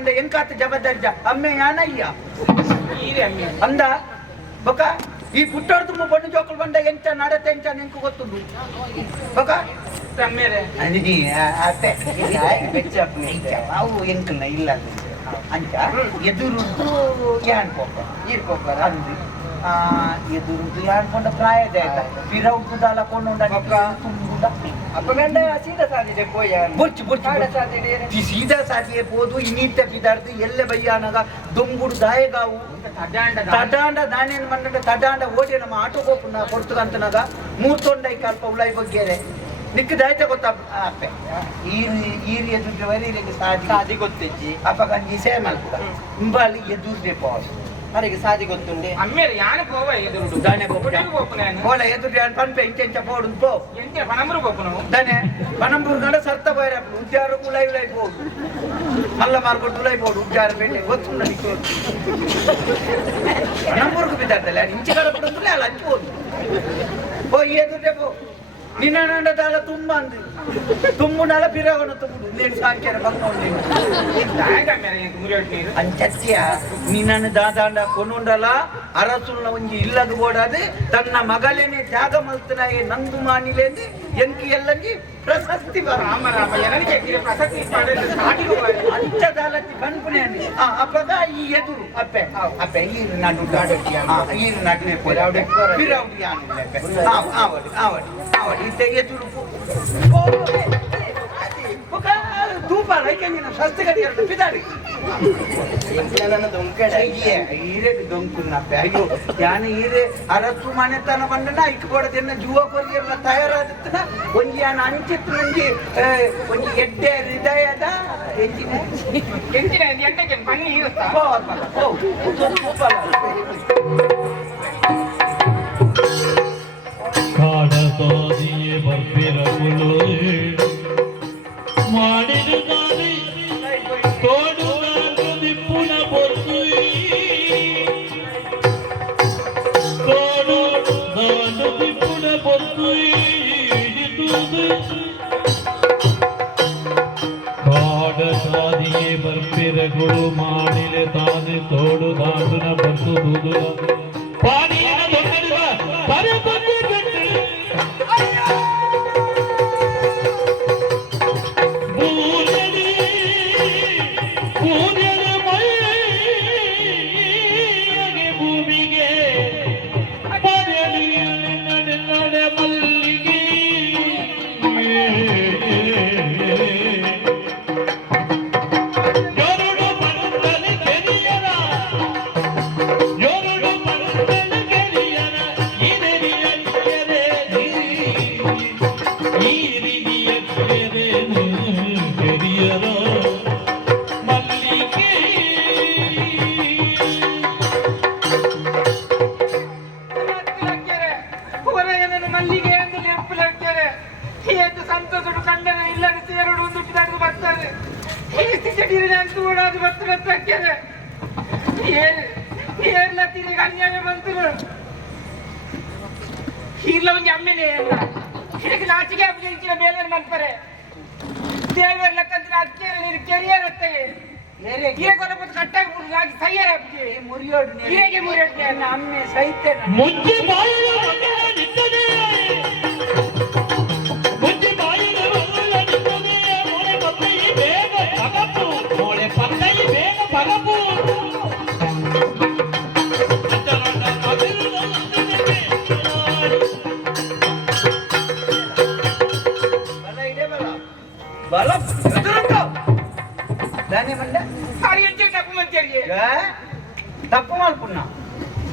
ಅಂದ ಎಂಕಾತ ಜಬರ್ದರ್ಜ ಅಮ್ಮೆ ಯಾನಯ್ಯ ಅಂದ ಬೊಕ ಈ ಪುಟ್ಟೋರ್ ತುಂಬ ಬಣ್ಣು ಜೋಕುಲು ಬಂದ ಎಂಚ ನಡತೆ ಎಂಚ ನಿಂಕು ಗೊತ್ತುಂಡು ಬೊಕ ಅವು ಎಂಕಲ್ನ ಇಲ್ಲ ಅಂಚ ಎದುರು ಯಾನ್ ಪೋಪ ಈರ್ ಪೋಪ ಅಂದ್ರಿ ಎದುರುದು ಯಾರ್ಕೊಂಡ ಪ್ರಾಯದ ಆಯ್ತಾ ಪಿರೌದು ದಾಲ ಪಕ್ಕ ಅಪ್ಪ ಗಂಡ ಸೀದಾ ಸಾದಿದೆ ಪೋಯ ಬುರ್ಚು ಬುರ್ಚು ಸಾದಿದೆ ಸೀದಾ ಸಾದಿಯೇ ಪೋದು ಇನ್ನಿತ್ತ ಪಿದಾರ್ದು ಎಲ್ಲೆ ಬಯ್ಯಾನಗ ದೊಂಗುಡು ದಾಯಗಾವು ತಡಾಂಡ ತಡಾಂಡ ದಾನೇನು ಮಂಡ ತಡಾಂಡ ಓಡಿ ನಮ್ಮ ಆಟೋ ಹೋಗ್ನ ಕೊಡ್ತಕ್ಕಂತನಾಗ ಮೂರ್ತೊಂಡೈ ಕಲ್ಪ ಉಳ್ಳೈ ಬಗ್ಗೆರೆ ನಿಕ್ಕದಾಯ್ತ ಗೊತ್ತಾ ಅಪ್ಪೆ ಈರಿ ಈರಿ ಎದುರ್ಗೆ ವರೀರಿಗೆ ಸಾಧಿ ಸಾಧಿ ಗೊತ್ತಿಜ್ಜಿ ಅಪ್ಪ ಗಂಜಿ ಸೇಮಲ್ ಇಂಬಾಲಿ ಎದುರ್ದೆ ಪಾಸ್ మరికి సాది గొత్తుండే అమ్మేరు యాన పోవా ఎదురుడు దానే పోపుడు పోపు నేను పోల ఎదురు యాన పని పే ఇంకెంత పోడు పో ఎంతే పనంబరు పోపును దానే పనంబరు కడ సర్త పోయారు ఉద్యారు ములైలు అయిపోడు మల్ల మార్కొట్టులు అయిపోడు ఉద్యారు పెట్టి గొత్తుండ నీకు నంబరుకు బిద్దలే ఇంచి కడ పడుతుండే అలా అంచిపోదు పో ఎదురుటే పో నిన్న తాళ తుమ్మ అంది తుమ్ము నెల పిరగొన తుమ్ముడు నేను సాకారు ದಾದಾಂಡ ಕೊನುಂಡಲ ಅರಸುಳ್ಳ ಒಂಜಿ ಇಲ್ಲದ ಬೋಡಾದೆ ತನ್ನ ಮಗಲೇನೆ ತ್ಯಾಗ ಮಲ್ತನಾಯೆ ನಂದು ಮಾನಿಲೇನೆ ಎಂಕಿ ಎಲ್ಲಂಗಿ ಪ್ರಶಸ್ತಿ ಪ್ರಸತಿ ರಾಮ ರಾಮ ಈ ಎದುರು ಅಪ್ಪೆ ಅಪ್ಪೆ ಈರು ನಡು ಈ ನಡುವೆ ಪಿರಾವಡಿ ಆನಿಲ್ಲ ಅಪ್ಪೆ ಆವಡಿ ಆವಡಿ ಆವಡಿ ಇತ್ತೆ ಎದುರು ಪೋ. ಓ, ಏ, ಏ, ಅದಿ, ಒಕ ಧೂಪ ರೈಕೆಂದಿನ ಸಸ್ತಿ ಗಡಿಯಲ್ಲ ಪಿದಾಡಿ ನನ್ನ ದೊಂಕಡೆ ಅಯ್ಯೇ ಈರೆ ದೊಂಕುನ್ನಪ್ಪೆ ಅಯ್ಯೋ ಯಾನ ಈರೆ ಅರಸು ಮನೆತನ ಬಂದನ ಇಕ್ ಕೊಡದೆನ್ನ ಜುವ ಕೊರಿಯಲ್ಲ ತಯಾರಾದಿತ್ತನ ಒಂಜಿ ಯಾನ ಅಂಚಿತ್ತು ಒಂಜಿ ಆ, ಒಂಜಿ ಎಡ್ಡೆ ಹೃದಯದ ಎಂಜಿನ ಎಂಚಿನ ಎಂಟಕ್ಕೆ ಬನ್ನಿ ಇರುತ್ತಾ ಪೋ ಅಪ್ಪಲ್ಲ, ಮಾಡಿಲೆ ತಾನೆ ತೋಡು ದಾಂಡುನ ಬರ್ತುದು ಪಾನೀಯ ದೊಡ್ಡದಿವ ಬರೆ ఇలా ఉంది ಇದಕ್ಕೆ ನಾಚಿಕೆ ಆಗ್ಬಿಟ್ಟಿನ ಬೇರೆ ಮಾಡ್ತಾರೆ ದೇವರ ಲಕ್ಕಂತ ಅತ್ತೇರ ನೀನು ಕೆರಿಯರ್ ಮುರಿಯೋಡ್ ಮುರಿಯೋಡ್ ಅಮ್ಮೆ ಸಹಿತ ಮುಚ್ಚಿ తప్పు అనుకున్నాం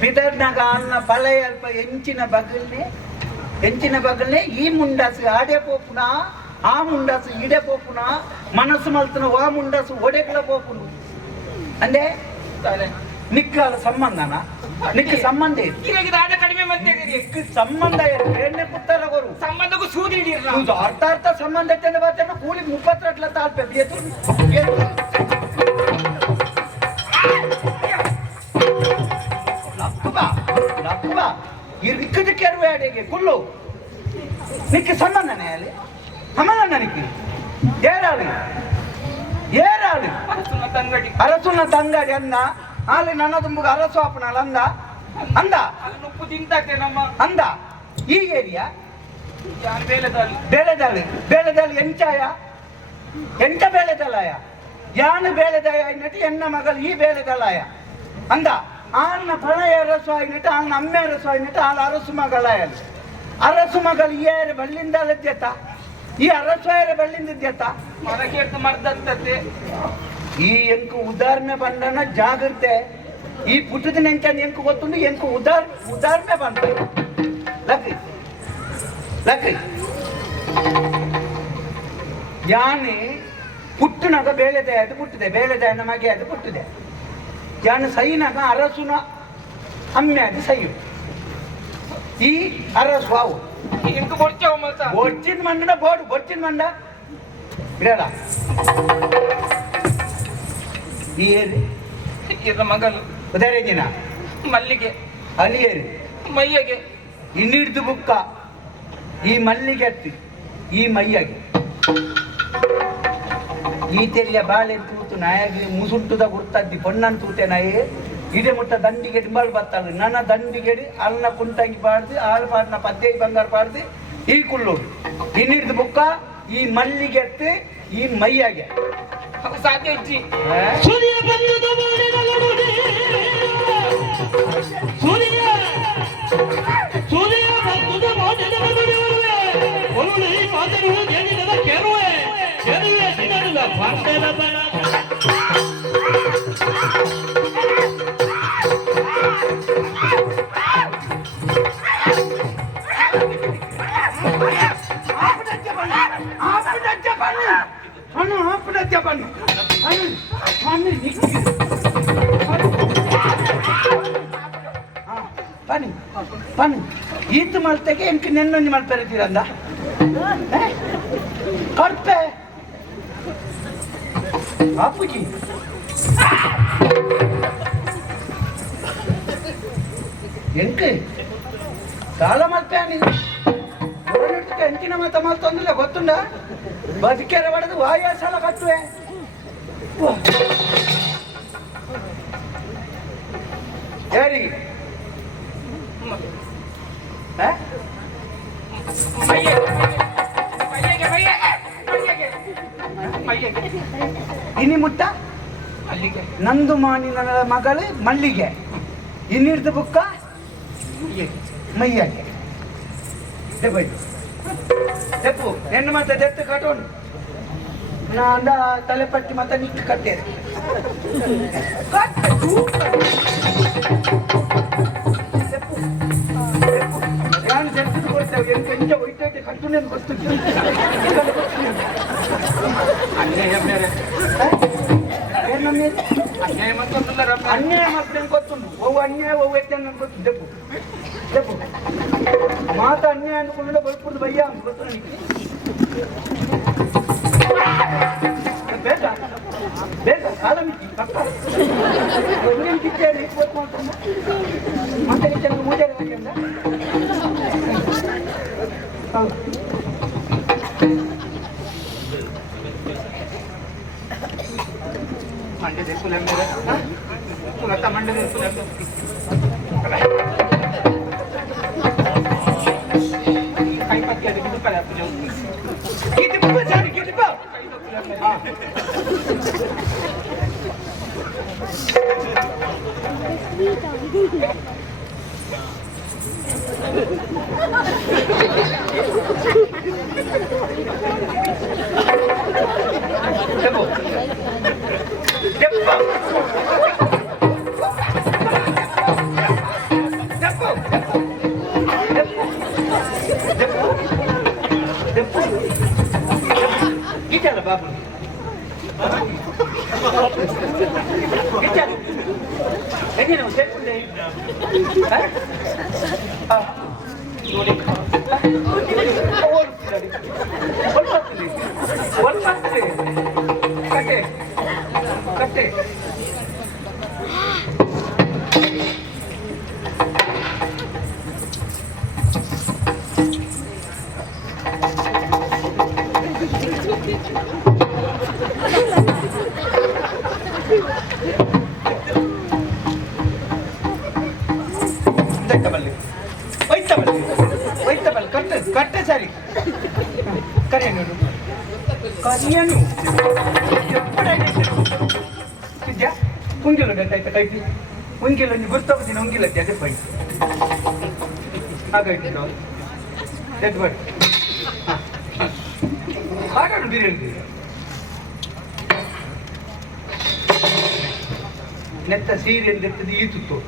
పితర్న కాళ్ళ ಎಂಚಿನ ఎంచిన బగుల్ని ఎంచిన బగుల్ని ఈ ముండసు ఆడేపోకునా ఆ ముండసు ఈడేపోకునా ಮಲ್ತನ మలుతున్న ఆ ముండసు ఓడెక్కడ పోకుండా అంటే ನಿಕ್ಕಾಲ ಸಂಬಂಧನ ನಿಕ್ಕ ಸಂಬಂಧ ಇದೆ ಕಡಿಮೆ ಮತ್ತೆ ಸಂಬಂಧ ಎರಡನೇ ಪುತ್ತಲ್ಲ ಕೊರು ಸಂಬಂಧಕ್ಕೂ ಸೂದಿ ಹಿಡಿಯಲ್ಲ ಅರ್ಥ ಅರ್ಥ ಸಂಬಂಧ ಇತ್ತೆ ಬರ್ತೇನೆ ಕೂಲಿ ಮುಪ್ಪತ್ತರಟ್ಲ ತಾಳ್ಬೇಕು ಕೆರುವಾಡಿಗೆ ಕುಲ್ಲು ನಿಕ್ಕೆ ಸಣ್ಣ ನೆನೆಯಲ್ಲಿ ಸಮಾನ ನನಗೆ ಏರಾಳಿ ಏರಾಳಿ ಅರಸುನ ತಂಗಡಿ ಅಂದ ಅಲ್ಲಿ ನನ್ನ ತುಂಬ ಅರಸು ಅಪ್ಪನಲ್ಲ ಅಂದ ಅಂದ ಉಪ್ಪು ತಿಂತಕ್ಕೆ ನಮ್ಮ ಅಂದ ಈ ಏರಿಯಾ ಬೇಳೆದಾಳಿ ಬೇಳೆದಾಳಿ ಎಂಚಾಯ ಎಂಚ ಬೇಳೆದಲಾಯ ಯಾನು ಬೇಳೆದಾಯ ನಟಿ ಎನ್ನ ಮಗಳು ಈ ಬೇಳೆದಲಾಯ ಅಂದ ಆನ್ನ ಅಮ್ಮೆ ಅರಸು ನಟ ಅರಸು ಅರಸು ಮಗಳ ಅರಸು ಅರಸುಮ ಅರಸುಮ ಬಳ್ಳಿಂದ ಈ ಅರಸು ಎರ ಬಳ್ಳಿಂದ ಇದತ ಮರ್ದಂತ ಈ ಎಂಕು ಉದಾರ್ಮೆ ಬಂದನ ಜಾಗ್ರತೆ ಈ ಪುಟ್ಟದ ಎಂಕು ಗೊತ್ತು ಎಂಕು ಉದಾರ್ ಉದಾರ್ಮೆ ಬಂಡ ಯಾನಿ ಪುಟ್ಟನಾಗ ಅದು ಪುಟ್ಟಿದೆ ಬೇಳೆದಾಯನ ಮಗೆ ಅದು ಪುಟ್ಟಿದೆ ഞാൻ സൈനക അരസുന അമ്മയാണ് സൈൻ ഈ അരസ്വാവ് എനിക്ക് ബൊച്ചിന് മണ്ട ബോർഡ് ಈ ಏರಿ ಇರ ಮಗಲು ದಿನ ಮಲ್ಲಿಗೆ ಅಲ್ಲಿ ಏರಿ ಮೈಯಗೆ ಬುಕ್ಕ ಈ ಮಲ್ಲಿಗೆ ಹತ್ತಿ ಈ ಮೈಯಗೆ ಈ ತೆಲ್ಯ ಬಾಳೆಂತು ನಾಯಿ ಮುಸುಟ್ಟುದ ಗುರ್ತದ್ದಿ ಪೊಣ್ಣನ್ ತೂತೆ ನಾಯಿ ಇದೆ ಮುಟ್ಟ ದಂಡಿಗೆಡಿ ಮಳ್ ಬತ್ತಾಳು ನನ್ನ ದಂಡಿಗೆಡಿ ಅಲ್ನ ಕುಂಟಂಗಿ ಪಾಡ್ದು ಆಳು ಪಾಡ್ನ ಪದ್ಯ ಬಂಗಾರ ಪಾಡ್ದು ಈ ಕುಳ್ಳು ಇನ್ನಿಡ್ದು ಬುಕ್ಕ ಈ ಮಲ್ಲಿಗೆ ಎತ್ತಿ ಈ ಆಗ್ಯ ಸಾಧ್ಯ ಏನು ಎಂಟು ನಿಮ್ಮ ಮಾಡ್ತಾರಿದ್ದೀರಂದ ಕಡ್ಪೆ ಅಪ್ಪುಜಿ ಎಂಕೆ ಸಾಲ ಮತ್ತೆ ನೀನು ಮತ್ತೆ ಮಾತ ಮಾಡ್ತಂದಿಲ್ಲ ಗೊತ್ತುಂಡ ಬದುಕೆರೆ ಬಡದು ವಾಯ ಸಾಲ ಕಟ್ಟುವೆ ಯಾರಿಗೆ ಇನ್ನಿ ಮುಟ್ಟ ನಂದು ಮಾನಿ ನನ್ನ ಮಗಳು ಮಲ್ಲಿಗೆ ಇನ್ನಿಡ್ದು ಬುಕ್ಕ ಮೈಯಾಗೆ ತೆಪ್ಪು ಹೆಣ್ಣು ಮತ್ತೆ ದೆತ್ತು ಕಟ್ಟೋಣ ನಾ ತಲೆ ತಲೆಪಟ್ಟಿ ಮತ್ತೆ ನಿಟ್ಟು ಕಟ್ಟೆ ಇದ್ದಾವೆ ಎಲ್ಲಿ ಕಂಚ ಒಯ್ತೈತೆ ಅನ್ಯಾಯ ಅನ್ಯಾಯ ಮತ್ತೊಂದಲ್ಲ ಅನ್ಯಾಯ ಮಾಡ್ತೇನೆ ಗೊತ್ತು ಅವು ಅನ್ಯಾಯ ಅವು ಐತೆ ಗೊತ್ತು ಮಾತ ಅನ್ಯಾಯ ಅನ್ಕೊಂಡ್ರೆ ಬರ್ಕೊಂಡು ಭಯ ಅಂತ ಗೊತ್ತು ನನಗೆ ಬೇಡ ಕಾಲ ಮಿಕ್ಕಿ ಪಕ್ಕ ಒಂದು ನಿಮಿಷಕ್ಕೆ ಹೌದು ಮಂಡ್ಯದ ಕುಲಂಬೆ ಕುಲತ ಮಂಡ್ಯದ ಕುಲಂಬೆ ಕೈ Get up! Get up! 哎。ಏನು ವಿದ್ಯಾ ಉಂಗಿಲು ಕೈಪಿ ಉಂಗಿಲ ನೀವು ಗುರ್ತಾಗುದಿನ ಉಂಗಿಲಕ್ಕೆ ಅದೇ ಬೈ ಹಾಗಾಗಿ ಎದ್ ಹಾಗಾಡು ಬಿರಿಯಾನಿ ನೆತ್ತ ಸೀರೆ ಎಂದೆತ್ತದು ಈತುತ್ತು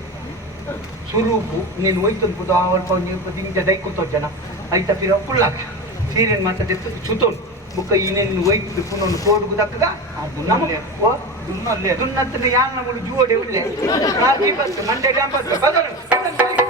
ಸುರೂಪು ನೀನು ಒಯ್ತು ಪುದು ಆ ಅಲ್ಪ ನೀವು ದೈ ದೈಕುತ್ತೋ ಜನ ಆಯ್ತಾ ಪಿರ ಕುಳ್ಳಾಕ ಸೀರೆಯನ್ನು ಸುತ್ತೋನು ಬುಕ್ಕ ಇನ್ನೇನು ಒಯ್ತು ಪುನೊಂದು ಕೋಡ್ಗು ತಕ್ಕಗ ದುನ್ನಲ್ಲೇ ಓ ದುನ್ನಲ್ಲೇ ದುನ್ನತ್ತಿನ ಯಾರು ನಮ್ಮಳು ಜೂಡೆ ಉಳ್ಳೆ ಮಂಡ್ಯ ಕ್ಯಾಂಪಸ್ ಬದಲು